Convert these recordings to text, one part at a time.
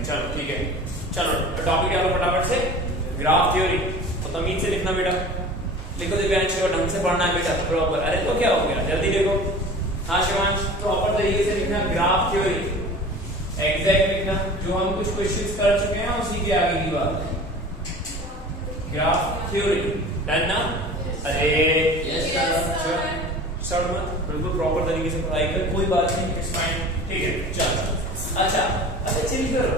पढ़ेंगे। चलो ठीक है, चलो टॉपिक डालो फटाफट से। ग्राफ थ्योरी तो तमीज से लिखना बेटा, लिखो दिव्यांश को, ढंग से पढ़ना है बेटा प्रॉपर। अरे तो क्या हो गया, जल्दी लिखो। हाँ शिवांश, प्रॉपर तरीके से लिखना ग्राफ थ्योरी, एग्जैक्ट लिखना, जो हम कुछ क्वेश्चंस कर चुके हैं उसी के आगे की बात है। ग्राफ थ्योरी डन ना? अरे यस सर, सर मत, बिल्कुल प्रॉपर तरीके से पढ़ाई कर, कोई बात नहीं, इट्स फाइन, ठीक है। चलो अच्छा चिल करो,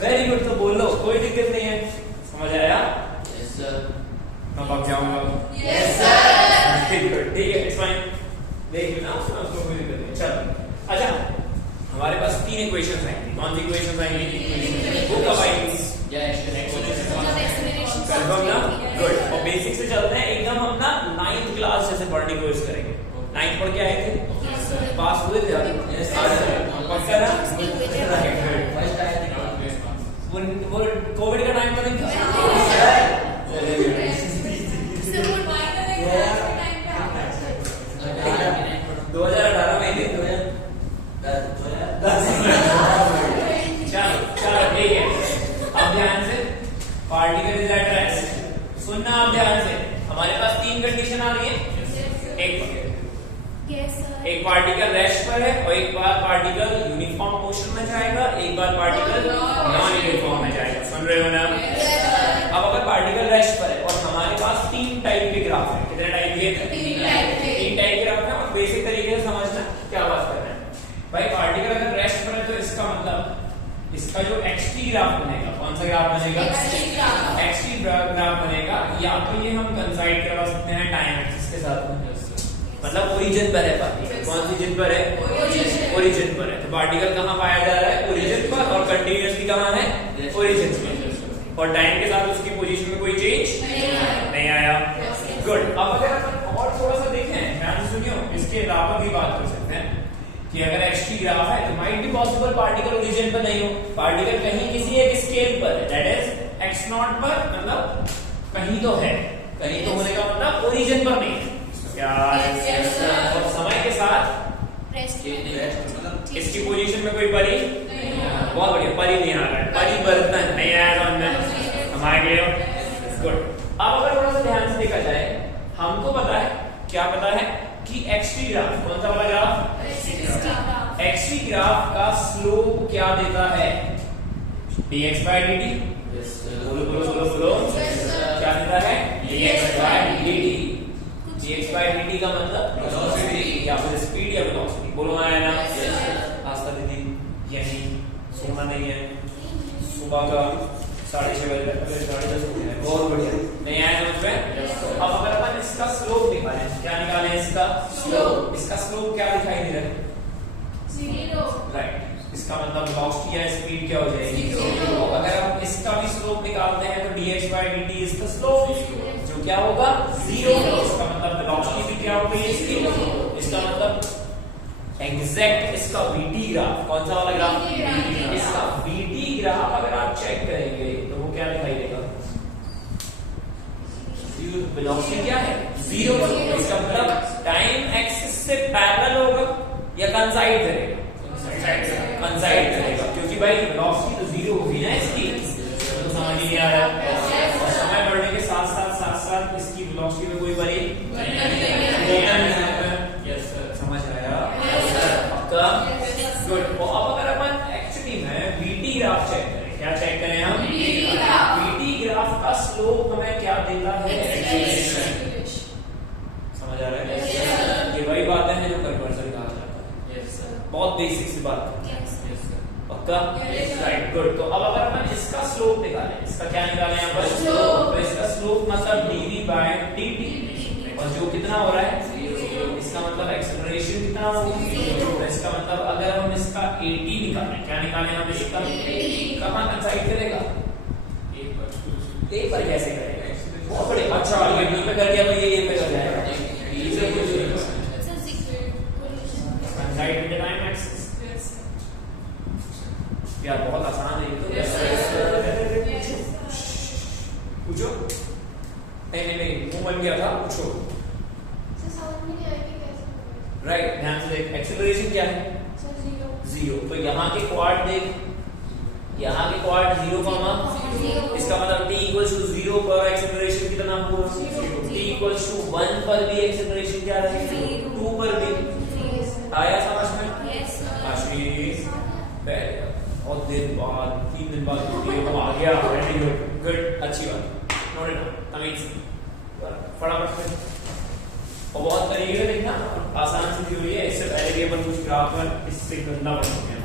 वेरी गुड, तो बोलो, कोई दिक्कत नहीं है, समझ आया? यस सर, मैं भाग जाऊंगा। यस सर, ठीक है, इट्स फाइन, देख लो ना उसको, कोई दिक्कत नहीं। चलो अच्छा, हमारे पास 3 इक्वेशंस आएंगी। कौन सी इक्वेशंस आएंगी? वो कब आएंगी? कंफर्म ना? गुड। और बेसिक से चलते हैं एकदम, हम ना 9th क्लास जैसे पढ़ने की कोशिश करेंगे। 9th पढ़ के आए थे, पास हुए थे आप? पक्का ना? वो कोविड का टाइम तो नहीं था? 2018 में ही थे। चलो ठीक है, अब ध्यान से पार्टिकल इज एट रेस्ट, सुनना आप ध्यान से। हमारे पास 3 कंडीशन आ रही है, एक पार्टिकल रेस्ट पर है, और एक बार पार्टिकल यूनिफॉर्म मोशन में जाएगा, एक बार पार्टिकल नॉन यूनिफॉर्म में जाएगा। सुन रहे हो ना? अब अगर पार्टिकल रेस्ट पर है और हमारे पास 3 टाइप के ग्राफ है, कितने टाइप के? 3 टाइप के ग्राफ है। और बेसिक तरीके से समझना क्या बात कर रहे हैं भाई। पार्टिकल अगर रेस्ट पर है तो इसका मतलब इसका जो xt ग्राफ बनेगा, कौन सा ग्राफ बनेगा? xt ग्राफ बनेगा, या तो ये हम कंसाइड करवा सकते हैं टाइम एक्सिस के साथ में, मतलब ओरिजिन पर है पार्टिकल। कौन सी जिन पर है? ओरिजिन पर है। तो पार्टिकल कहाँ पाया जा रहा है? ओरिजिन पर, और कंटिन्यूअसली कहाँ है? ओरिजिन पर, और टाइम के साथ उसकी पोजीशन में कोई चेंज नहीं आया। गुड। अब अगर अपन और थोड़ा सा देखें, ध्यान से सुनियो, इसके अलावा भी बात कर सकते हैं कि अगर xt ग्राफ है तो might be possible particle origin पर नहीं हो, पार्टिकल कहीं किसी एक स्केल पर है, दैट इज x0 पर, मतलब कहीं तो है, कहीं तो होने का मतलब ओरिजिन पर नहीं है। क्या और समय के साथ इसकी पोजीशन में कोई परी, बहुत बढ़िया, परी नहीं आ रहा है, परिवर्तन नहीं आया समझ, हमारे लिए गुड। अब अगर थोड़ा सा ध्यान से देखा जाए, हमको पता है, क्या पता है कि xt ग्राफ, कौन सा वाला ग्राफ? xt ग्राफ का स्लोप क्या देता है? dx by dt। बोलो क्या देता है? dx by dt। dx by dt का मतलब वेलोसिटी, या फिर स्पीड या वेलोसिटी। बोलो आया ना? आस्था दीदी, यही सोना नहीं है, सुबह का 6:30 बजे, 10:30 हो गया, बहुत बढ़िया, नहीं आया समझ में? अब अगर अपन इसका स्लोप निकालें, क्या निकालें? इसका स्लोप। इसका स्लोप क्या दिखाई दे रहा है? 0। राइट, इसका मतलब वेलोसिटी या स्पीड क्या हो जाएगी? 0। अगर हम इसका भी स्लोप निकालते हैं तो dx by dt is the slope, जो क्या होगा? 0। इसका मतलब वेलोसिटी भी क्या हो गई इसकी? इसका मतलब एग्जैक्ट इसका vt ग्राफ, कौन सा वाला ग्राफ? इसका vt ग्राफ अगर आप चेक करेंगे तो वो क्या दिखाई देगा? वेलोसिटी क्या है? 0। इसका मतलब टाइम एक्सिस से पैरेलल होगा या कंसाइड करेगा? कंसाइड करेगा, क्योंकि भाई वेलोसिटी तो 0 होगी ना इसकी, तो समझ नहीं आ रहा। और समय बढ़ने के साथ साथ इसकी वेलोसिटी में कोई बड़ी यस सर, समझ आया? पक्का? गुड। और अब अगर अपन एक्चुअली में vt ग्राफ चेक करें, क्या चेक करें हम? vt ग्राफ का स्लोप हमें क्या देता है? एक्सीलरेशन। समझ आ रहा है? ये वही बातें हैं जो कन्वर्जन कहा जाता है। यस सर, बहुत बेसिक सी बात है। पक्का? Right, good. तो अब अगर अपन इसका स्लोप निकालें, इसका क्या निकालें यहाँ पर? तो इसका स्लोप मतलब dv by dt, और जो कितना हो रहा है? 0। इसका मतलब एक्सेलरेशन कितना होगी? 0। इसका मतलब अगर हम इसका at निकालें, क्या निकालें हम इसका? कहाँ कंसाइड करेगा? a पर कैसे करेगा? बहुत बढ़िया, अच्छा ये b पे कर दिया तो ये a पे कर जाएगा, कंसाइड विद द टाइम एक्सिस। यार बहुत आसान है ये तो। पूछो। नहीं मुंह बन गया था, पूछो। राइट, ध्यान से देख, एक्सेलरेशन क्या है? 0। तो यहाँ के क्वाड देख, यहाँ के कोऑर्डिनेट 0, इसका मतलब t इक्वल्स टू 0 पर एक्सेलरेशन कितना हुआ, t इक्वल्स टू 1 पर भी एक्सेलरेशन क्या रहेगी, 2 पर भी। आया समझ में? आशीष बहुत दिन बाद 3 दिन बाद ये तो आ गया, वेरी गुड, गुड, अच्छी बात, नोट इट डाउन, अमेजिंग, फटाफट से। और बहुत तरीके से देखना, आसान सी थ्योरी है, इससे पहले भी अपन कुछ ग्राफ पर इससे गंदा बन चुके हैं।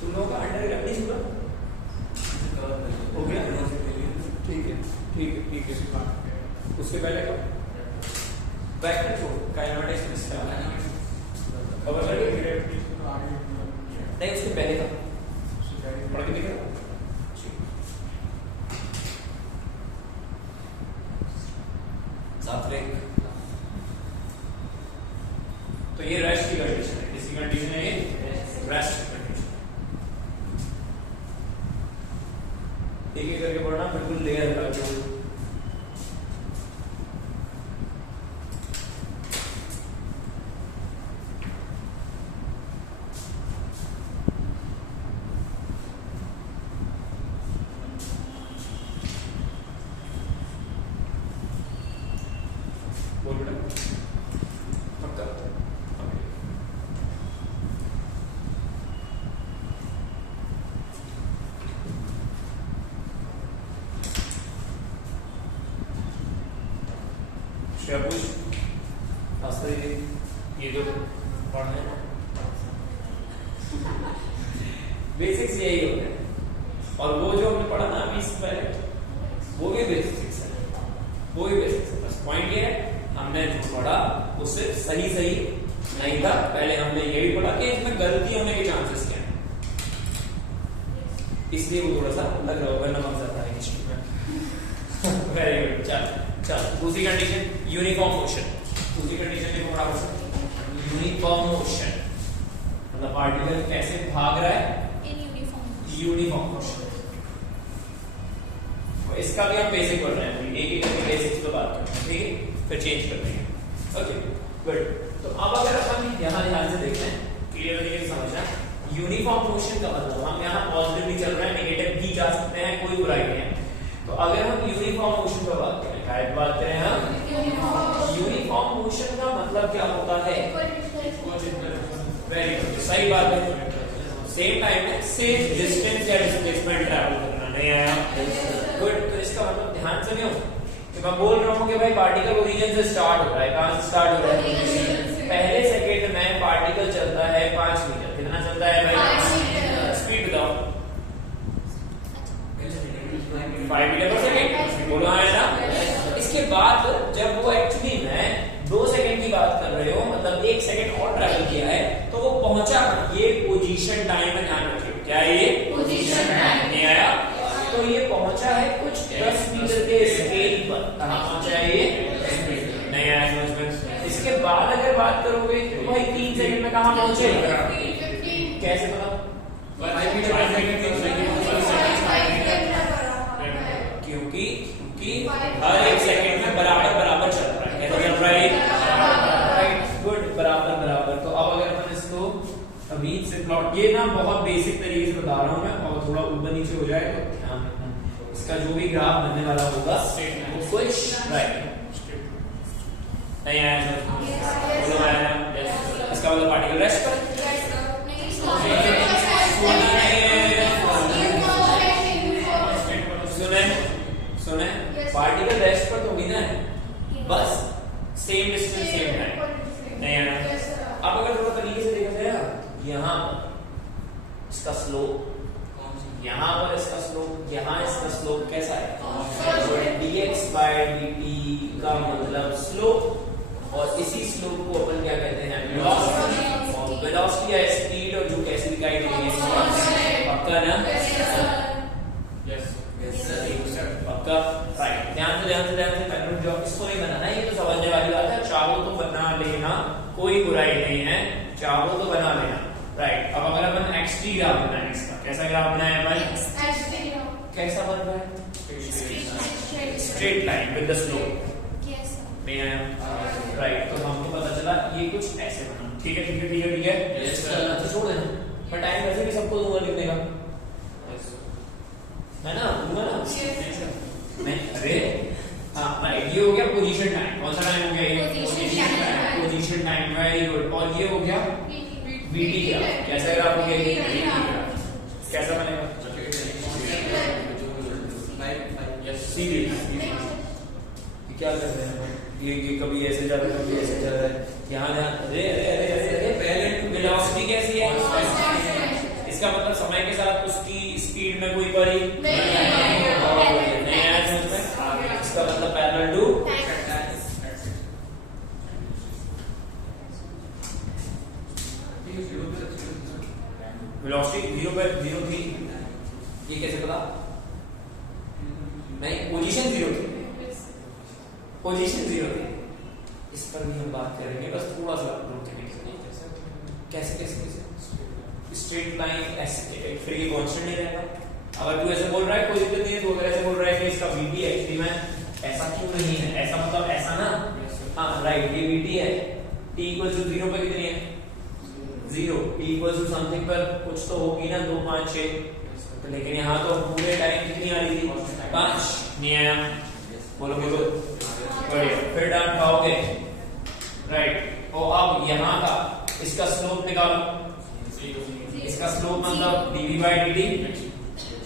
तुम लोगों का अंडरग्रेड नहीं हुआ? हो गया? ठीक है, ठीक है, ठीक है। उसके पहले का वेक्टर छोड़, काइनेमेटिक्स में इसका खबर लगी? नहीं, उसके पहले का पढ़ के देखेगा। सात्विक, तो ये रेस्ट की कंडीशन है, किसी कंडीशन है ये रेस्ट कंडीशन। एक एक करके पढ़ना, बिल्कुल लेयर करके। बोल बेटा, पक्का? ये जो पढ़ना है बेसिक्स यही होते हैं, और वो जो हमने पढ़ा ना अभी इससे पहले, वो भी बेसिक्स है, वो भी बेसिक्स है। बस पॉइंट ये है, हमने जो पढ़ा उससे सही सही नहीं था। पहले हमने ये भी पढ़ा कि इसमें गलती होने के चांसेस क्या हैं, इसलिए वो थोड़ा सा लग रहा होगा, नमक ज्यादा है हिस्ट्री में। वेरी गुड, चल दूसरी कंडीशन यूनिफॉर्म मोशन। दूसरी कंडीशन देखो बराबर से, यूनिफॉर्म मोशन मतलब पार्टिकल कैसे भाग रहा है, यूनिफॉर्म मोशन। इसका भी हम बेसिक पढ़ रहे हैं, एक एक करके बेसिक्स पे बात करते हैं, ठीक है, फिर चेंज करते हैं। Okay good. तो अब अगर हम यहाँ ध्यान से देखते हैं, क्लियरली समझना, यूनिफॉर्म मोशन का मतलब हम यहाँ पॉजिटिव भी चल रहे हैं, नेगेटिव भी जा सकते हैं, कोई बुराई नहीं है। तो अगर हम यूनिफॉर्म मोशन पर बात करें, क्या बात करें हम, यूनिफॉर्म मोशन का मतलब क्या होता है, वेरी गुड, सही बात है, सेम टाइम में सेम डिस्टेंस या डिस्प्लेसमेंट ट्रैवल करना। नहीं आया? गुड। तो इसका मतलब ध्यान से नहीं हो कि मैं बोल रहा हूँ कि भाई पार्टिकल ओरिजिन से स्टार्ट हो रहा है, कहां से स्टार्ट हो रहा है, पहले सेकंड में पार्टिकल चलता है 5 मीटर। कितना चलता है भाई, स्पीड बताओ, 5 मीटर पर सेकंड, बोलो है ना। इसके बाद जब वो एक्चुअली में 2 सेकंड की बात कर रहे हो, मतलब 1 सेकंड और ट्रैवल किया है, तो वो पहुंचा, ये पोजीशन टाइम में ध्यान रखिए, क्या है ये पोजीशन टाइम। नहीं आया? तो ये पहुंचा है कुछ 10 मीटर के स्केल पर, कहां पहुंचा है ये, नहीं आया समझ में। इसके बाद अगर बात करोगे तो भाई 3 सेकंड में कहां पहुंचे, कैसे पता, 5 मीटर पर सेकंड, क्योंकि हर एक सेकंड में बराबर बराबर चल रहा है, कैसा चल रहा है, राइट, गुड, बराबर बराबर। तो अब अगर अपन इसको अभी से प्लॉट, ये ना बहुत बेसिक तरीके से बता रहा हूं मैं, और थोड़ा ऊपर नीचे हो जाए तो ध्यान रखना, इसका जो भी ग्राफ बनने वाला होगा वो कुछ राइट नहीं आया, बोलो आया, इसका मतलब पार्टिकल रेस्ट पर, सुने पार्टिकल रेस्ट पर तो भी ना है, बस सेम डिस्टेंस सेम टाइम, नहीं आना। अब अगर थोड़ा तरीके से देखा जाए, यहाँ पर इसका स्लोप, यहाँ पर इसका स्लोप, यहाँ इसका स्लोप कैसा है, dx by dt का मतलब स्लोप, और इसी स्लोप को अपन क्या कहते हैं, वेलोसिटी। और वेलोसिटी या स्पीड और जो कैसी भी गाइड होगी, पक्का ना, पक्का, राइट। ध्यान से पैटर्न जॉब इसको नहीं बनाना है, ये तो समझने वाली बात है, चाहो तो बना लेना, कोई बुराई नहीं है, चाहो तो बना लेना, राइट। अब अगर अपन x3 ग्राफ बनाए, इसका कैसा ग्राफ बनाया है भाई, कैसा बन रहा है? Straight line with the slope. नहीं आया? राइट, तो हमको पता चला ये कुछ ऐसे बना। ठीक है ठीक है ठीक है ठीक है, अच्छा छोड़ देना, मैं टाइम वैसे भी सबको दूंगा लिखने का, है ना? दूंगा ना? नहीं, अरे हाँ राइट, ये हो गया पोजीशन टाइम। कौन सा टाइम हो गया ये? Position time. Very good. और ये हो गया बीटी ग्राफ। कैसा ग्राफ हो गया ये? BT graph. कैसा बनेगा? सीरीज। क्या कर रहे हैं ये कभी ऐसे जा रहा है कभी ऐसे जा रहा है, यहाँ ध्यान। अरे अरे अरे अरे अरे पहले वेलोसिटी कैसी है? इसका मतलब समय के साथ उसकी स्पीड में कोई बड़ी नहीं आया समझ में? इसका मतलब पैरेलल टू वेलोसिटी 0 पर 0 थी। ये कैसे पता? नहीं, पोजीशन 0 थी, पोजीशन 0 थी। इस पर भी हम बात करेंगे, बस थोड़ा सा रुकेंगे। कैसे कैसे कैसे? स्ट्रेट लाइन ऐसे फिर ये कांस्टेंट नहीं रहेगा। अगर तू ऐसे बोल रहा है कोई दिक्कत नहीं है, तो अगर ऐसे बोल रहा है कि इसका VT एक्चुअली में ऐसा क्यों नहीं है, ऐसा मतलब ऐसा ना, हाँ राइट, ये VT है, t इक्वल टू 0 पर कितनी है? 0। t इक्वल टू समथिंग पर कुछ तो होगी ना, 2 5 6, तो लेकिन यहाँ तो पूरे टाइम कितनी आ रही थी? 5 नहीं आया। बोलो बोलो, बढ़िया। फिर डांट पाओगे, राइट। और अब यहाँ का इसका स्लोप निकालो। इसका स्लोप मतलब dv/dt,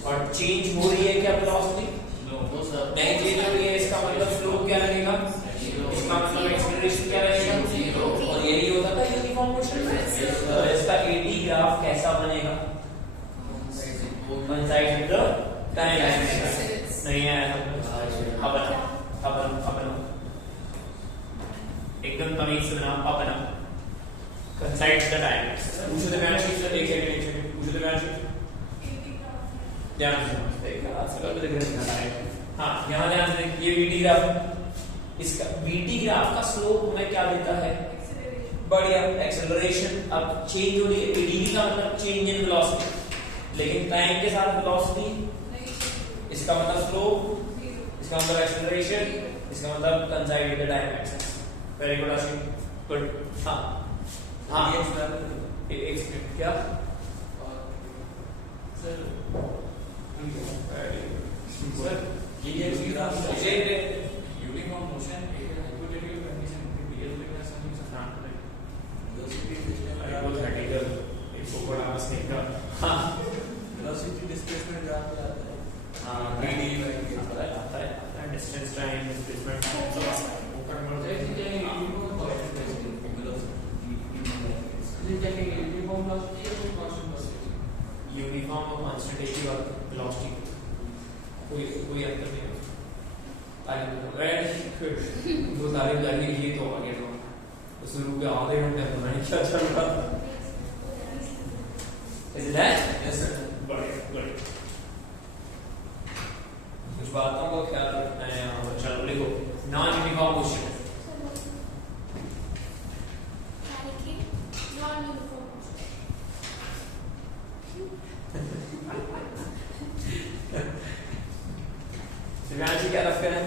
और चेंज हो रही है क्या वेलोसिटी? नहीं चेंज हो रही है, इसका मतलब स्लोप क्या लगेगा? इसका मतलब एक्सीलरेशन क्या लगेगा? और यही होता था यूनिफॉर्म मोशन में। तो इसका AD ग्राफ कैसा बनेगा? One side with the time axis. नहीं है अपन एकदम तमीज से बना, अपन कंसाइड द टाइम एक्सिस। पूछो तो मैं चीज एक सेकंड पूछो तो मैं ध्यान से समझते हैं आजकल तो दिख रहा है। हाँ यहाँ ध्यान से देखिए, ये VT ग्राफ, इसका VT ग्राफ का स्लोप हमें क्या देता है? बढ़िया, एक्सेलरेशन। अब चेंज हो रही है, ADV का मतलब चेंज इन वेलोसिटी, लेकिन टाइम के साथ वेलोसिटी, इसका मतलब स्लोप, इसका मतलब एक्सेलरेशन, इसका मतलब coincide with the time axis. Very good Ashiq, good. हाँ हाँ एक सेकंड, क्या सर? ये यूनिफॉर्म मोशन एक हाइपोथेटिकल कंडीशन में रियल में ऐसा नहीं सकता। वेलोसिटी हाइपोथेटिकल इसको बड़ा मस्ती का। हाँ वेलोसिटी डिस्प्लेसमेंट ग्राफ पे आता है। हाँ 3D आता है डिस्टेंस टाइम डिस्प्लेसमेंट टाइम वो कन्वर्ट है कि यूनिफॉर्म और कांस्टेंट एक ही बात, वेलोसिटी कोई अंतर नहीं है। वो तारीफ जाएगी, ये तो आगे तो शुरू के आधे घंटे में क्या चल रहा था? Is it that? Yes sir. बढ़िया बढ़िया। कुछ बातों को ख्याल रखना है यहाँ पर। चलो लिखो, नॉन यूनिफॉर्म मोशन। दिव्यांशी क्या रख करें?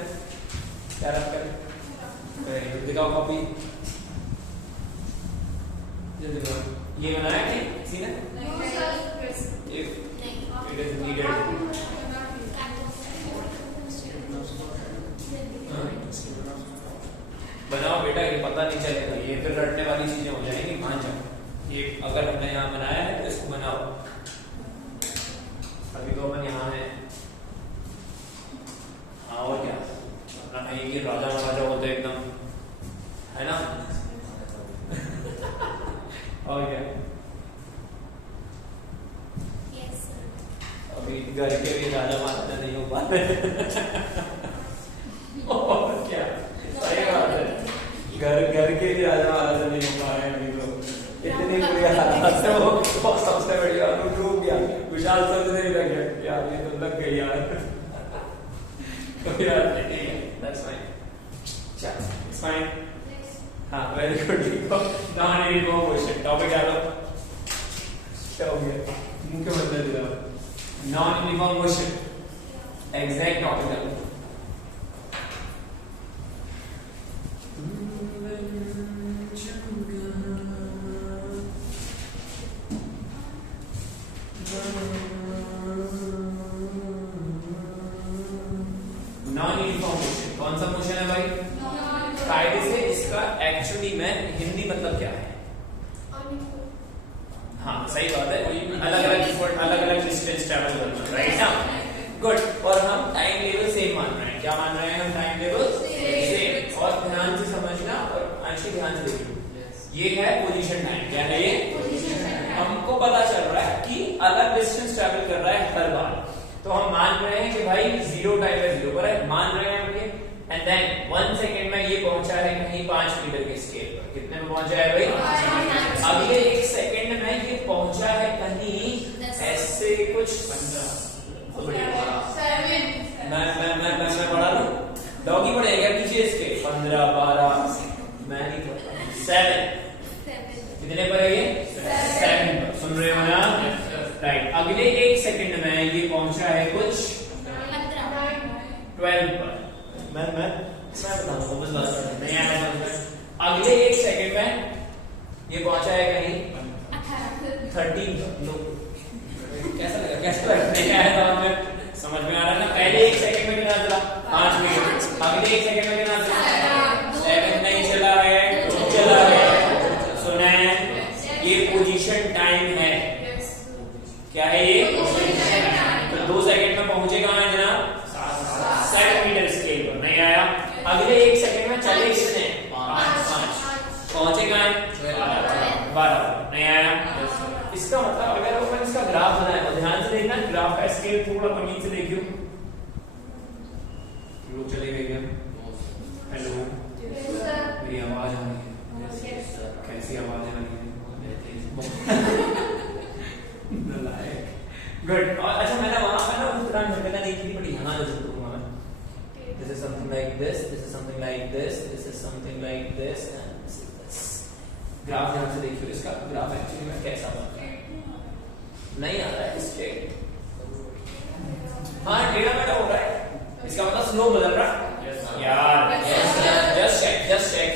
क्या रख करें? दिखाओ कॉपी। ये बनाया कि किसी ने? It is needed. बनाओ बेटा, ये पता नहीं चलेगा, ये फिर रटने वाली चीजें हो जाएंगी, मान जाओ। ये अगर हमने यहाँ बनाया है तो इसको बनाओ। अभी तो अपन यहाँ है, हाँ और क्या, अपना कहीं कि राजा महाराजा होते एकदम, है ना? और क्या, अभी घर के भी राजा महाराजा नहीं हो पाते। और क्या, सही बात है, घर के भी राजा महाराजा नहीं हो पा रहे हैं अभी तो। इतनी बुरी हालत से वो सबसे बढ़िया डूब गया, विशाल सर से लग गया यार, ये तो लग गई यार। कोई बात नहीं, that's fine, चल it's fine। हाँ वेरी गुड, लिखो नॉन यूनिफॉर्म मोशन। टॉपिक क्या लो, क्या हो गया? मुख्य मतलब दिया non uniform motion. Exact orbital. Non uniform motion कौन सा मोशन है भाई? कायदे से इसका एक्चुअली में हिंदी मतलब क्या है? हाँ सही बात है, अलग अलग डिस्टेंस ट्रैवल करना, राइट ना? गुड। और हम टाइम लेवल सेम मान रहे हैं। क्या मान रहे हैं हम? Time level same. और ध्यान से समझना और आंशिक ध्यान से देखो, ये है पोजीशन टाइम। क्या है ये? हमको पता चल रहा है कि अलग डिस्टेंस ट्रैवल कर रहा है हर बार, तो हम मान रहे हैं कि भाई 0 टाइम है 0 पर है, मान रहे हैं हम ये। एंड देन 1 सेकंड में ये पहुंचा है कहीं 5 मीटर के स्केल पर। कितने में पहुंचा है भाई? अगले 1 सेकंड में ये पहुंचा है कहीं ऐसे कुछ 15। मैं बढ़ा लूं, डॉगी बढ़ेगा पीछे इसके 15 12, मैं नहीं करता 7। कितने पर है ये? 7 पर। सुन रहे हो ना? राइट। अगले 1 सेकंड में ये पहुंचा है कुछ 12 पर। मैं बताऊंगा बस बात नहीं आया समझ में। अगले 1 सेकंड में ये पहुंचा है कहीं 13 पर। कैसा लगा? नहीं आया समझ में आ रहा है ना? पहले 1 सेकंड में कितना चला? 5 मिनट। अगले 1 सेकंड में कितना चला? 7 नहीं चला है, 2 चला है। सुना है? ये पोजीशन टाइम है। क्या है ये? तो 2 सेकंड में पहुंचे कहां है जनाब? 7 मीटर स्केल पर। नहीं आया। अगले 1 सेकंड में चले कितने? 5। पहुंचे कहां है? 12। नहीं आया। इसका मतलब अगर अपन इसका ग्राफ बनाए तो ध्यान से देखना, ग्राफ का स्केल थोड़ा नीचे से देखियो। लोग चले गए क्या? हेलो, मेरी आवाज आ रही है? कैसी आवाज आ रही है? गुड। और अच्छा मैंने वहां पे ना उस तरह झटका नहीं की, बट यहां जरूर दूंगा मैं। This is something like this, this is something like this, this is something like this and this is this. Graph ध्यान से देखियो, इसका ग्राफ एक्चुअली में कैसा बनता है। नहीं आ रहा है स्ट्रेट, हाँ टेढ़ा मेढ़ा हो रहा है, इसका मतलब स्लोप बदल रहा है यार। जस्ट चेक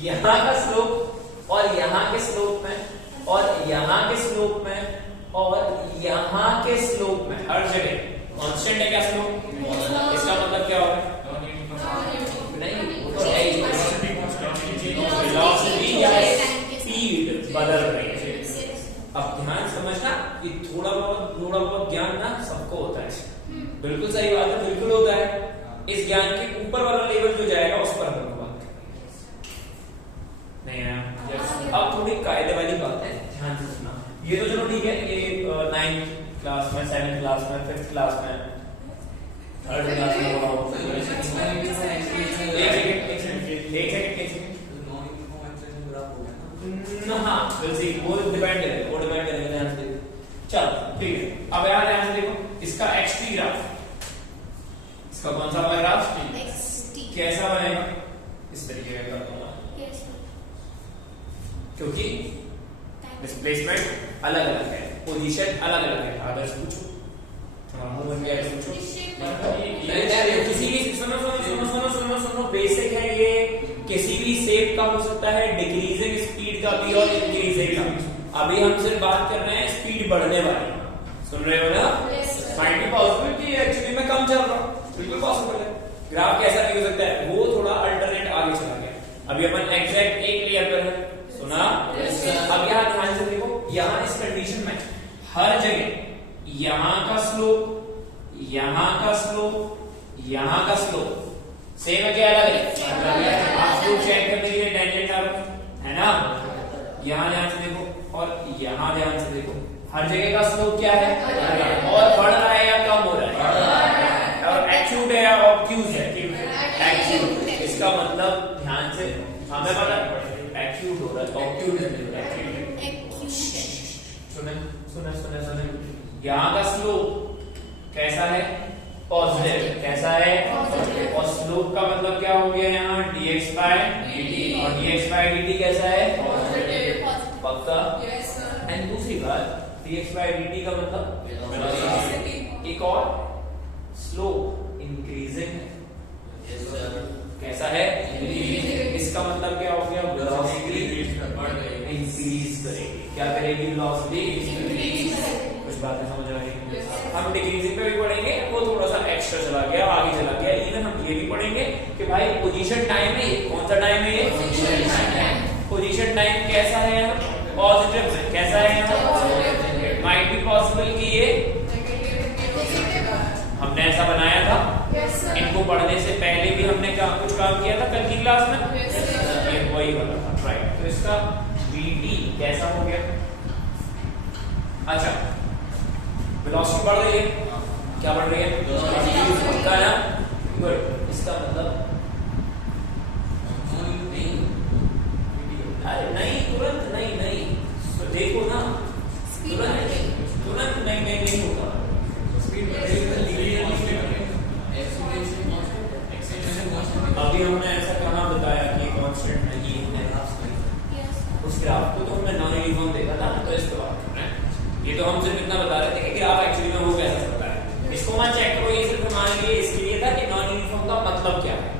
यहाँ का स्लोप और यहाँ के स्लोप में और यहाँ के स्लोप में और यहाँ के स्लोप में हर जगह कांस्टेंट है। क्या स्लोप? इसका मतलब क्या होगा? नहीं, वेलोसिटी या स्पीड बदल रही है। अब ध्यान समझना, ये थोड़ा बहुत ज्ञान ना सबको होता है। बिल्कुल सही बात है, बिल्कुल होता है। इस ज्ञान के ऊपर वाला लेवल जो जाएगा उस पर हम बात नहीं है। अब थोड़ी कायदे वाली बात है, ध्यान से सुनना। ये तो चलो ठीक है, ये 9th क्लास में, 7th क्लास में, 5th क्लास में, 3rd क्लास में होगा। हाँ वो डिपेंड करेगा, ध्यान से देखो। चलो ठीक है, अब यार ध्यान से देखो, इसका XT ग्राफ, इसका कौन सा ग्राफ? कैसा बनेगा? इस तरीके का कर दूंगा, क्योंकि डिस्प्लेसमेंट अलग अलग है, पोजीशन अलग अलग है। अगर पूछो किसी भी सुनो बेसिक है ये, किसी भी शेप का हो सकता है, डिक्रीजिंग स्पीड का भी और इंक्रीजिंग का। अभी हम सिर्फ बात कर रहे हैं स्पीड बढ़ने वाली। सुन रहे हो ना? माइट बी पॉसिबल कि एक्चुअली में कम चल रहा हूं, बिल्कुल पॉसिबल है। ग्राफ कैसा भी हो सकता है, वो थोड़ा अल्टरनेट आगे चला गया। अभी अपन एग्जैक्ट एक लेयर पर है, सुना? अब यहाँ ध्यान से देखो, यहाँ इस कंडीशन में हर जगह यहाँ का स्लोप, यहाँ का स्लोप, यहाँ का स्लोप सेम है क्या अलग है? आप लोग चेक करने के लिए टेंजेंट आ रहा है ना? यहाँ ध्यान से देखो और यहाँ ध्यान से देखो, हर जगह का स्लोप क्या है? और बढ़ रहा है या कम हो रहा है? और एक्यूट है या ऑब्ट्यूज है? एक्यूट। इसका मतलब ध्यान से हमें पता एक्यूट हो रहा है, ऑब्ट्यूज है। सुने सुने सुने सुने, यहाँ का स्लोप कैसा है? पॉजिटिव। कैसा है? और स्लोप का मतलब क्या हो गया यहाँ? dx by dt। और dx by dt कैसा है? पॉजिटिव। पक्का? एंड दूसरी बात, dx by dt का मतलब एक और स्लोप इंक्रीजिंग है। Yes sir. कैसा है? इसका मतलब क्या हो गया? वेलोसिटी इंक्रीज करेगी। क्या करेगी? वेलोसिटी। कुछ बातें समझ आ रही हैं? हम डिक्रीजिंग पे भी पढ़ेंगे, वो थोड़ा सा एक्स्ट्रा चला गया, आगे चला गया। इवन हम ये भी पढ़ेंगे कि भाई पोजीशन टाइम है, कौन सा टाइम है ये? पोजीशन टाइम कैसा है? पॉजिटिव है। कैसा है? इट माइट बी पॉसिबल कि ये हमने ऐसा बनाया था। इनको पढ़ने से पहले भी हमने कुछ काम किया था कल की क्लास में। ये वही वाला था, राइट। तो इसका vt कैसा हो गया? अच्छा, वेलोसिटी बढ़ रही है। क्या बढ़ रही है? पक्का ना? गुड। इसका मतलब अरे नहीं, तुरंत नहीं। तो देखो ना, तुरंत नहीं होगा। अभी हमने ऐसा कहाँ बताया कि कांस्टेंट नहीं है? उस ग्राफ को तो हमने नॉन यूनिफॉर्म देखा था, तो इसके बाद ये तो हम सिर्फ इतना बता रहे थे कि ग्राफ एक्चुअली में वो कैसा चलता है। इसको मत चेक करो, ये सिर्फ हमारे लिए इसके लिए था कि नॉन यूनिफॉर्म का मतलब क्या है।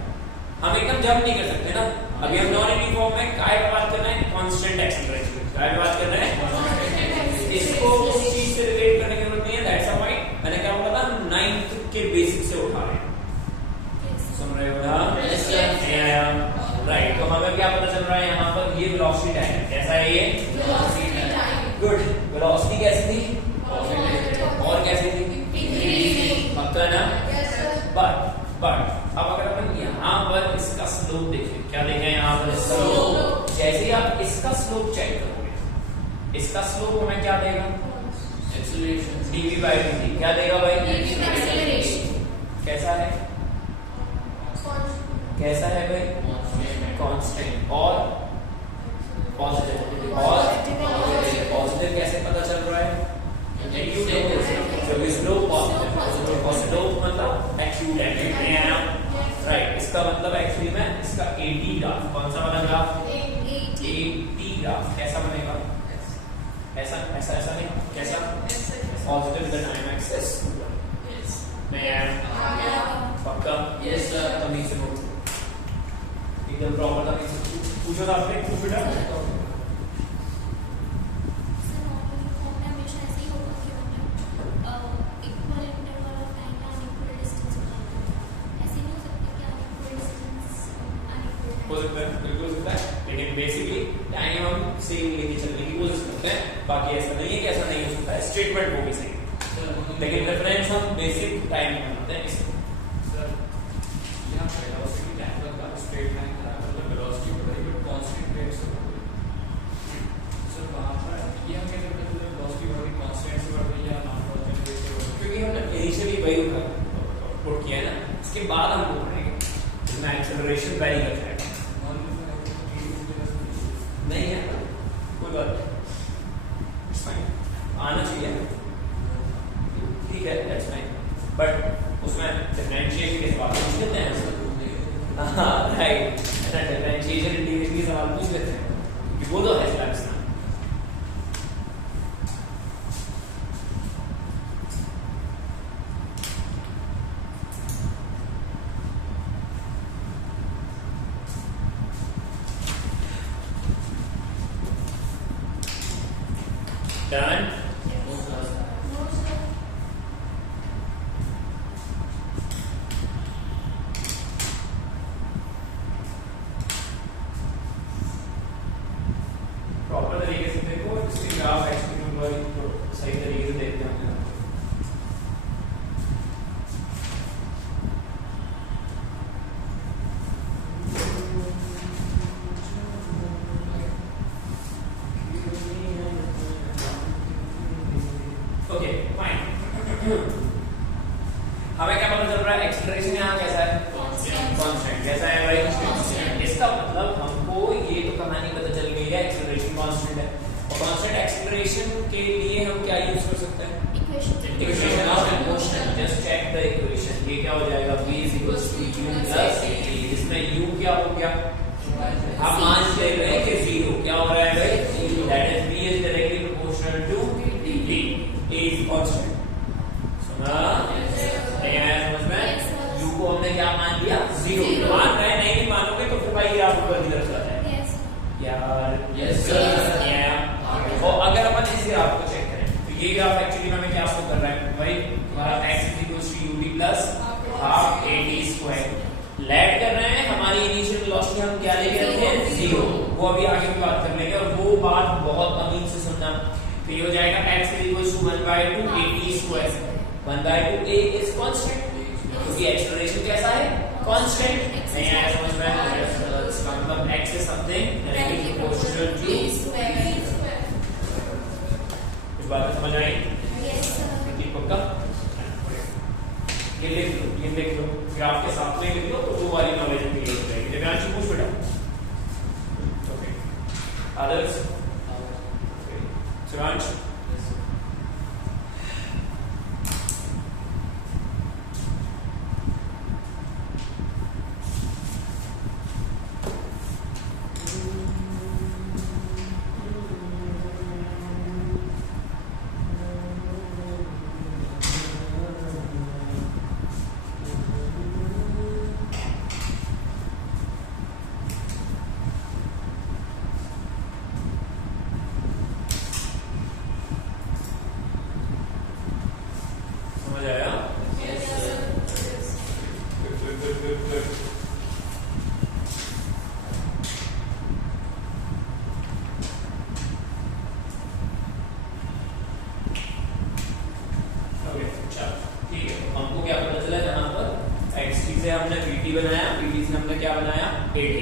हम एकदम जंप नहीं कर सकते ना। अभी हम नॉन यूनिफॉर्म में काय पे बात कर रहे हैं? Constant acceleration. काय पे बात कर रहे हैं? इसको उस चीज से रिलेट करने की जरूरत नहीं है। दैट्स व्हाई मैंने क्या बोला था, 9th के बेसिक से उठा रहे हैं। सुन रहे हो ना? Yes sir. राइट। तो हमें क्या पता चल रहा है यहाँ पर? ये वेलोसिटी टाइम है। कैसा है ये? गुड। वेलोसिटी कैसी थी? और कैसी थी? पक्का ना? बट अब अगर अपन यहाँ पर इसका स्लोप देखें, क्या देखें यहाँ पर? स्लोप। जैसे ही आप इसका स्लोप चेक करोगे, इसका स्लोप हमें क्या देगा? Acceleration dv/dt। क्या देगा भाई? कैसा है? कैसा है भाई? कांस्टेंट। और पॉजिटिव। और पॉजिटिव कैसे पता चल रहा है? Slope positive. स्लोप मतलब एक्यूट है। राइट। इसका मतलब एक्चुअली में इसका 80 ग्राफ। कौन सा वाला ग्राफ? 80 ग्राफ। कैसा बनेगा? ऐसा नहीं। कैसा? Positive the time access. पक्का? Yes sir. तमीज से बोलो, एकदम प्रॉपर तमीज से पूछो। तो आपने पूछ बेटा हो सकता है, बिल्कुल हो सकता है, लेकिन बेसिकली टाइम हम सेम लेके चलने की कोशिश करते हैं। बाकी ऐसा नहीं है कि ऐसा नहीं हो सकता है। स्टेटमेंट वो भी सही है, लेकिन रेफरेंस हम बेसिक टाइम बनाते हैं। सर यहाँ वेलोसिटी टाइम का स्ट्रेट लाइन था, मतलब वेलोसिटी बढ़ी बट कांस्टेंट रेट से बढ़ गई। सर वहाँ पर ये हम कैसे पता चला वेलोसिटी बढ़ी कांस्टेंट से बढ़ गई या नॉन कांस्टेंट रेट से बढ़ गई? क्योंकि हमने इनिशियली वही पुट किया है ना, इसके बाद हम पढ़ेंगे इसमें एक्सेलरेशन वेरी कर जाएगा। नहीं है कोई बात नहीं, आना चाहिए, ठीक है, दैट्स फाइन। बट उसमें डिफरेंशिएशन के सवाल पूछ लेते हैं। हाँ राइट, ऐसा डिफरेंशिएशन इंटीग्रेशन के सवाल पूछ लेते हैं क्योंकि वो तो है स्लैब्स ना। Done? प्रॉपर तरीके से देखो, इसके ग्राफ एक्चुअली सही तरीके से देखते हैं। Okay fine. हमें क्या पता चल रहा है? एक्सेलरेशन यहाँ कैसा है? कांस्टेंट। कैसा है भाई? इसका मतलब हमको ये तो कहानी पता चल गई है, एक्सेलरेशन कांस्टेंट है। और कांस्टेंट एक्सेलरेशन के लिए हम क्या यूज कर सकते हैं? Equation of motion. Just check the equation. ये क्या हो जाएगा? v = u + t, जिसमें u क्या हो गया? आप मान ले रहे हैं कि 0 क्या हो रहा है भाई? That is v is directly proportional to t. A is constant. सुना? नहीं आया समझ में? 0 वो अभी आगे की बात कर लेंगे और वो बात बहुत अमीन से सुनना। तो ये हो जाएगा x equals to 1/2 at square 1/2 a is constant क्योंकि एक्सेलरेशन कैसा है कांस्टेंट। नहीं आया समझ में? इसका मतलब x is something directly proportional to इस बात समझ आई? ठीक पक्का? ये लिख लो ग्राफ के साथ में लिख लो तो वो वाली नॉलेज क्लियर हो जाएगी। दिव्यांश पूछ बेटा। ओके others Shivansh समझ आया? Yes, sir. Good. ओके चलो ठीक है। हमको क्या पता चला यहाँ पर xt से हमने vt बनाया, vt से हमने क्या बनाया at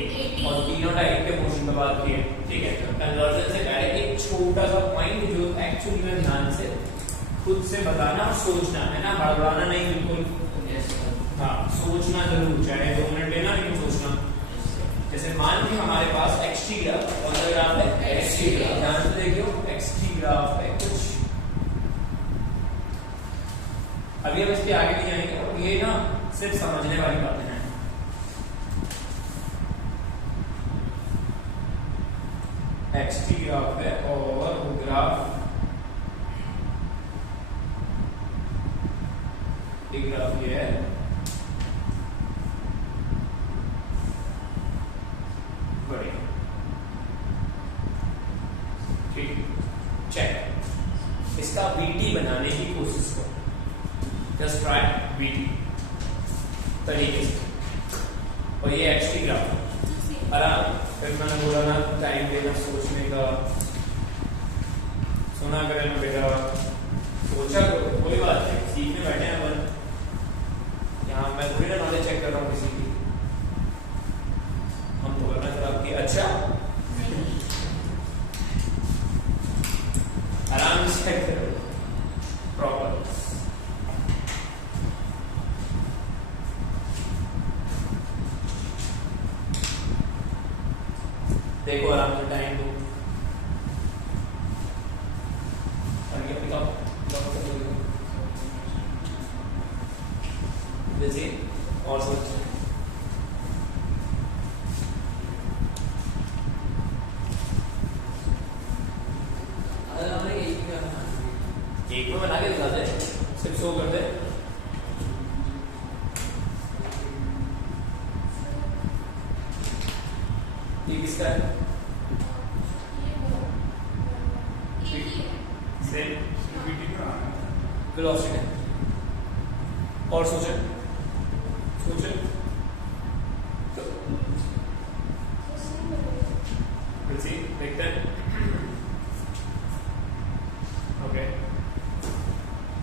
और तीनों टाइप के मोशन पे बात की है। ठीक है कन्वर्जन से पहले एक छोटा सा पॉइंट जो एक्चुअली में ध्यान से खुद से बताना और सोचना है ना, हड़बड़ाना नहीं बिल्कुल। Yes, sir. हाँ सोचना जरूर, चाहे 2 मिनट लेना लेकिन सोचना। Yes, sir. जैसे मान ली हमारे पास xt ग्राफ कौन सा ग्राफ है xt ग्राफ। ध्यान से देखियो xt ग्राफ है कुछ। अभी हम इसके आगे नहीं जाएंगे और ये ना सिर्फ समझने वाली बातें हैं। xt ग्राफ है और वो ग्राफ एक ग्राफ ये है बढ़िया ठीक चेक। इसका vt बनाने की कोशिश करो, जस्ट ट्राई vt तरीके से। और ये xt ग्राफ आराम फिर मैंने बोला ना टाइम देना सोचने का, सुना करें ना बेटा, सोचा करो, कोई बात नहीं, सीखने बैठे हैं अपन। यहाँ मैं थोड़ी ना नॉलेज चेक कर रहा हूँ किसी की, हम तो करना खराब की। अच्छा आराम से चेक करो प्रॉपर। देखो आराम से टाइम दो और ये पिकअप जैसे और सोच एक में बना के दिखा दे, सिर्फ शो कर दे। ये किसका है? वेलोसिटी है। और सोचे देखते हैं।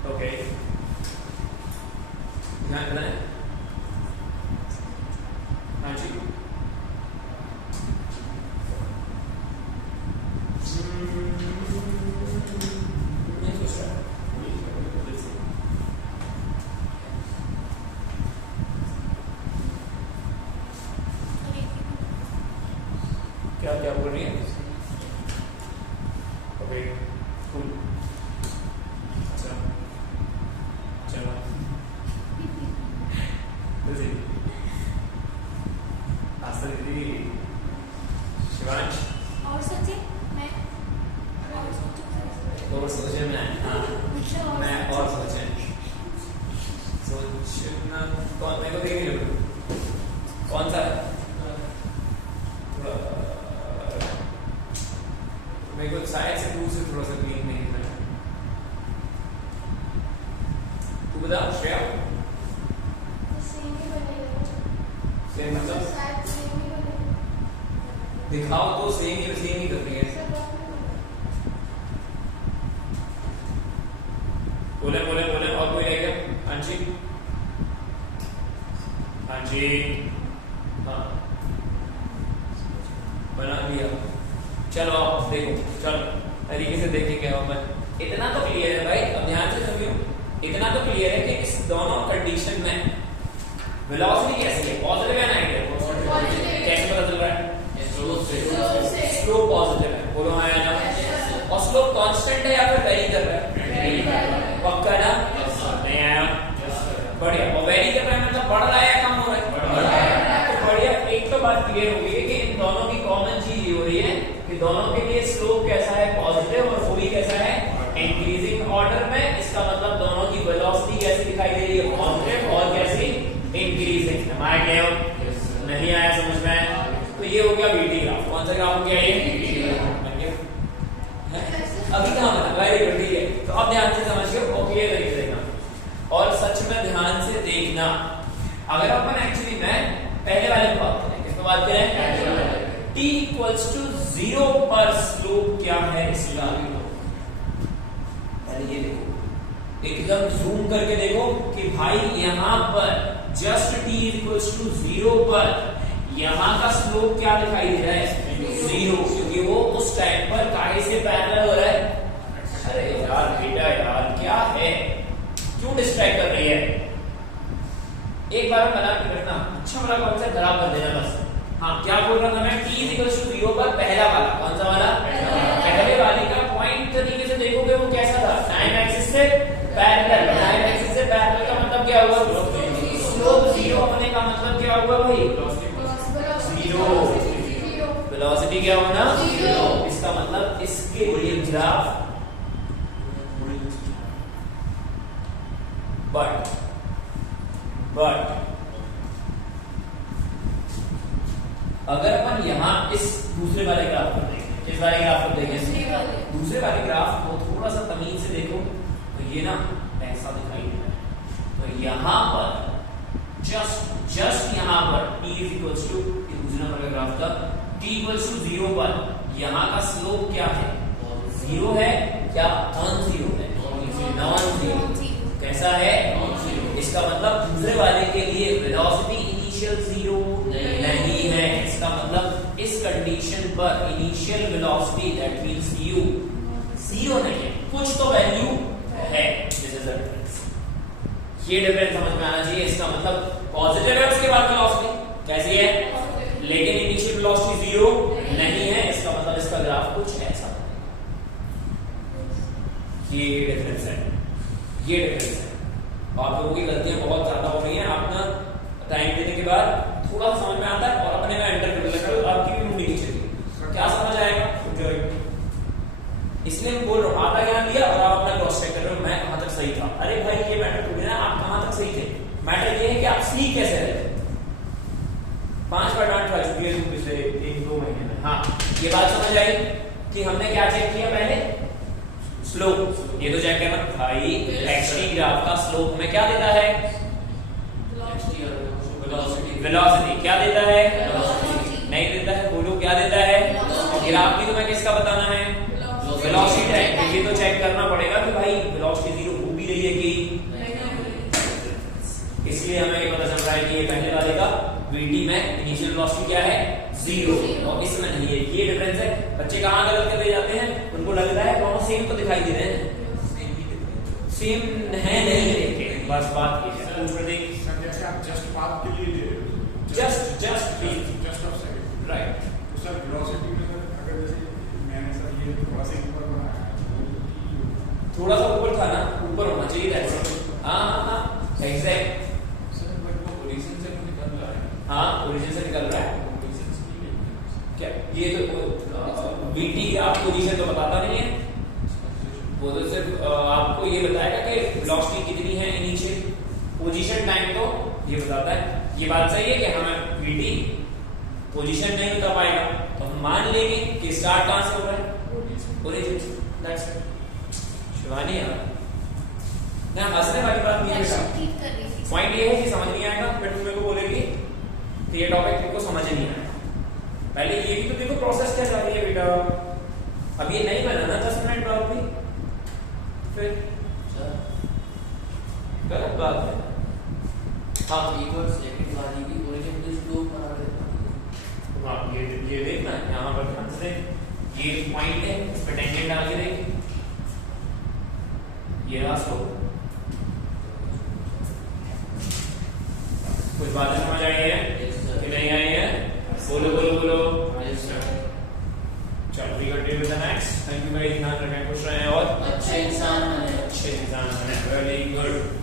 ओके ध्यान है। हाँ जी नहीं सोच रहा। क्या बोल रही है? ओके कूल अच्छा चलो आस्था दीदी शिवांश और सोचे मैं और सोचे मैं और सोचे सोचना कौन मेरे को देख लो कौन सा मेरे को साइड से दूर से थोड़ा सा क्लीन नहीं दिख रहा। तू बता श्रेया सेम मतलब दिखाओ तो सेम ही कर रही है। बोले और कोई है क्या? हाँ जी हाँ बना लिया। चलो आप देखो, चलो तरीके से देखेंगे अपन। इतना तो क्लियर है भाई, अब ध्यान से सुनियो। इतना तो क्लियर है कि इस दोनों कंडीशन में वेलोसिटी कैसी है, पॉजिटिव है नेगेटिव? कैसे पता चल रहा है? स्लोप पॉजिटिव है। बोलो हाँ या ना? और स्लोप कांस्टेंट है या फिर वेरी कर रहा है? पक्का ना? नहीं आया? बढ़िया। और वेरी कर रहा है मतलब बढ़ रहा है या कम हो रहा है? तो बढ़िया, एक तो बात क्लियर हो गई है कि इन दोनों की कॉमन चीज ये हो रही है कि दोनों के लिए स्लोप कैसा है? पॉजिटिव, और वो भी कैसा है? इंक्रीजिंग ऑर्डर में। इसका मतलब दोनों की वेलोसिटी कैसी दिखाई दे रही है? पॉजिटिव। और कैसी? इंक्रीजिंग। हमारे क्या नहीं आया समझ में? तो ये हो गया बीटी ग्राफ। कौन सा ग्राफ हो गया ये? अभी कहां बना? वेरी गुड, ठीक है। तो अब ध्यान से समझिए और क्लियर तरीके से देखना, और सच में ध्यान से देखना। अगर अपन एक्चुअली में पहले वाले को बात करें, किस पे बात करें? t इक्वल्स टू 0 पर स्लोप क्या है इसका? पहले ये देखो, एकदम जूम करके देखो कि भाई यहां पर जस्ट t इक्वल्स टू 0 पर यहां का स्लोप क्या दिखाई दे रहा है? 0, क्योंकि वो उस टाइम पर काहे से पैरेलल हो रहा है? अरे यार बेटा यार क्या है, क्यों डिस्ट्रैक्ट कर रही है? एक बार बना के रखना, अच्छा वाला कॉन्सेप्ट खराब कर देना बस। हाँ, क्या बोल रहा था मैं? t इक्वल्स टू 0 पर पहला वाला, कौन सा वाला? पहले वाले का पॉइंट तरीके से देखोगे वो कैसा था? टाइम एक्सिस से पैरेलल। टाइम एक्सिस से पैरेलल का मतलब क्या हुआ? स्लोप 0 होने का मतलब क्या हुआ भाई? 0। वेलोसिटी क्या होना? 0। इसका मतलब इसके लिए ग्राफ बट अगर अपन यहां इस दूसरे वाले ग्राफ को देखें, इस वाले ग्राफ को देखें, दूसरे वाले ग्राफ को थोड़ा सा तमीज से देखो तो ये ना ऐसा दिखाई दे रहा है। तो यहां पर जस्ट यहां पर t इज इक्वल्स टू, दूसरे नंबर का ग्राफ था, t इक्वल्स टू 0 पर यहां का स्लोप क्या है? 0 है क्या? नॉन 0 है। नॉन 0 कैसा है? नॉन 0। इसका मतलब दूसरे वाले के लिए वेलोसिटी इनिशियल 0 नहीं है। इसका मतलब इस कंडीशन पर initial velocity that means u 0 नहीं है, कुछ तो वैल्यू है। This is the difference. ये डिफरेंस समझ में आना चाहिए। इसका मतलब पॉजिटिव है उसके बाद वेलोसिटी कैसी है, लेकिन इनिशियल वेलोसिटी 0 नहीं है। इसका मतलब इसका ग्राफ कुछ ऐसा बनेगा। ये डिफरेंस है, ये डिफरेंस है। आप लोगों की गलतियां बहुत ज्यादा हो रही हैं। आप ना टाइम देने के बाद थोड़ा समझ में आता है और अपने में एंटर कर लेते हो, आपकी भी मुंडी नीचे थी, क्या समझ आएगा? इसलिए मैं बोल रहा हूँ, आधा ज्ञान लिया और आप अपना क्रॉस चेक कर रहे हो मैं कहां तक सही था। अरे भाई ये मैटर थोड़ी ना आप कहां तक सही थे, मैटर ये है कि आप सीख कैसे रहे। 5 बार डांट खा चुकी है तुम पिछले 1-2 महीने में। हाँ, ये बात समझ आई कि हमने क्या चेक किया पहले? स्लोप। ये तो चेक करना भाई, एक्सटी ग्राफ का स्लोप में क्या देता है? वेलोसिटी। क्या देता है? नहीं देता है, बोलो क्या देता है? ग्राफ भी तुम्हें किसका बताना है? वेलोसिटी है। तो ये तो चेक करना पड़ेगा कि भाई वेलोसिटी 0 हो भी रही है कि, इसलिए हमें ये पता चल रहा है कि ये पहले वाले का vt में इनिशियल वेलोसिटी क्या है? 0, और इसमें नहीं है। ये डिफरेंस है। बच्चे कहां गलत कर जाते हैं? उनको लगता है दोनों सेम तो दिखाई दे रहे हैं, सेम है नहीं है। बस बात ये है। पूछ रहे थे जैसे आप जस्ट पाथ के लिए ले रहे हो, जस्ट ऑफ सेकंड, राइट। तो सर वेलोसिटी में अगर जैसे मैंने सर ये थोड़ा सा ऊपर बनाया है, थोड़ा सा ऊपर था ना, ऊपर होना चाहिए था। हाँ एग्जैक्ट। सर बट वो ओरिजिन से निकल रहा है। हाँ, ओरिजिन से निकल रहा है। ओरिजिन से क्या ये तो बीटी आप पोजीशन तो बताता नहीं है, वो तो सिर्फ आपको ये बताएगा कि वेलोसिटी कितनी है इनिशियल, पोजीशन टाइम तो ये बताता है। ये बात सही है कि हमें बीटी पोजीशन नहीं बता पाएगा, तो हम मान लेंगे कि स्टार्ट कहां से हो रहा है? ओरिजिन से। That's it. शिवानी यार ना हंसने वाली बात नहीं है। पॉइंट ये है कि समझ नहीं आएगा फिर तुम मेरे को बोलेगी कि ये टॉपिक तुमको समझ नहीं आया। पहले ये भी तो देखो प्रोसेस क्या जा रही है बेटा? अब ये नहीं बना ना 10 मिनट बाद भी, फिर सर गलत बात है। हाँ एक और सेकंड वाली भी ओरिजिन दिस दो बराबर है। हाँ ये देखना है, यहाँ पर ध्यान से देख, ये पॉइंट है, इस पे टेंजेंट डाल के देख, ये रहा स्लोप। कुछ बातें समझ आई है यस सर। कि नहीं आई है? बोलो बोलो बोलो। Yes sir. चलो we continue with the next. Thank you भाई, ध्यान रखें, खुश रहें और अच्छे इंसान बने। अच्छे इंसान बने। Very good.